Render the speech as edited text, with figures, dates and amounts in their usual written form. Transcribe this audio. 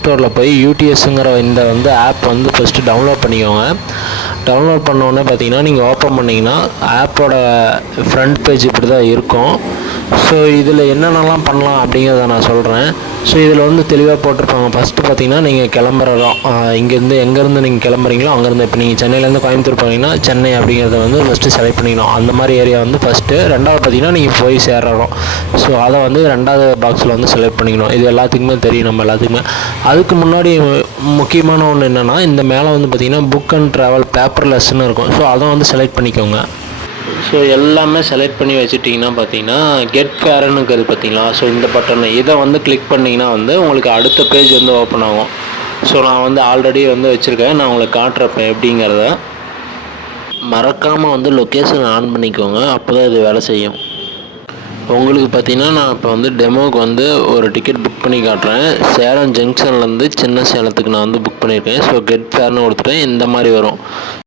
ஸ்டோரில் போய் யூடிஎஸ்ங்கிற இந்த ஆப் ஃபஸ்ட்டு டவுன்லோட் பண்ணிக்கோங்க. டவுன்லோட் பண்ணோன்னே பார்த்தீங்கன்னா நீங்கள் ஓப்பன் பண்ணிங்கன்னா ஆப்போட ஃப்ரண்ட் பேஜ் இப்படி தான் இருக்கும். ஸோ இதில் என்னென்னலாம் பண்ணலாம் அப்படிங்கிறத நான் சொல்கிறேன். ஸோ இதில் தெளிவாக போட்டிருப்பாங்க. ஃபஸ்ட்டு பார்த்தீங்கன்னா நீங்கள் கிளம்புறோம், இங்கேருந்து எங்கேருந்து நீங்கள் கிளம்புறீங்களோ அங்கேருந்து, இப்போ நீங்கள் சென்னையிலேருந்து கோயம்புத்தூர் போனீங்கன்னா சென்னை அப்படிங்கிறத ஃபஸ்ட்டு செலக்ட் பண்ணிக்கணும். அந்த மாதிரி ஏரியா ஃபஸ்ட்டு. ரெண்டாவது பார்த்தீங்கன்னா நீங்கள் போய் சேர்றோம். ஸோ அதை ரெண்டாவது பாக்ஸில் செலக்ட் பண்ணிக்கணும். இது எல்லாத்துக்குமே தெரியும், நம்ம எல்லாத்துக்குமே. அதுக்கு முன்னாடி முக்கியமான ஒன்று என்னென்னா, இந்த மேலே பார்த்தீங்கன்னா புக் அண்ட் ட்ராவல் பேப்பர்லெஸ்ன்னு இருக்கும். ஸோ அதை செலக்ட் பண்ணிக்கோங்க. ஸோ எல்லாமே செலக்ட் பண்ணி வச்சுட்டிங்கன்னா பார்த்தீங்கன்னா கெட் ஃபேர்னு இருக்குது பார்த்தீங்களா. ஸோ இந்த பட்டன் இதை கிளிக் பண்ணிங்கன்னா உங்களுக்கு அடுத்த பேஜ் ஓப்பன் ஆகும். ஸோ நான் ஆல்ரெடி வச்சுருக்கேன். நான் உங்களுக்கு காட்டுறப்ப எப்படிங்கிறத. மறக்காமல் லொக்கேஷன் ஆன் பண்ணிக்கோங்க, அப்போ தான் இது வேலை செய்யும். உங்களுக்கு பார்த்தீங்கன்னா நான் இப்போ டெமோவுக்கு ஒரு டிக்கெட் புக் பண்ணி காட்டுறேன். சேலம் ஜங்ஷன்லேருந்து சின்ன சேலத்துக்கு நான் புக் பண்ணியிருக்கேன். ஸோ கெட் ஃபேர்னு கொடுத்துட்டேன். இந்த மாதிரி வரும்.